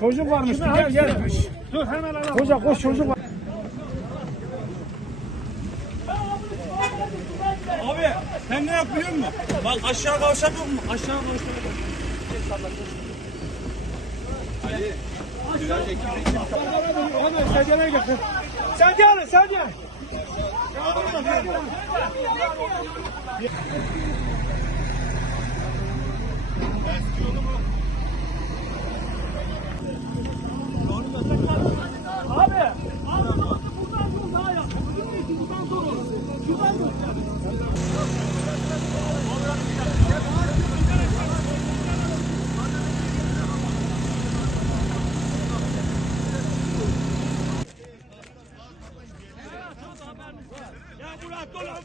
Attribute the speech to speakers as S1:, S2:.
S1: Çocuk varmış. Gel gel. Dur hemen alalım. Hoca koş çocuk var.
S2: Abi sen ne yapıyor musun? Bak aşağı kavşak yok mu? Aşağı kavşak yok.
S1: Hemen sedyene getir. Sedye alın sedye. Abi. Abi buradan yol daha yap. Buradan doğru.
S2: Ya Murat dur lan Murat.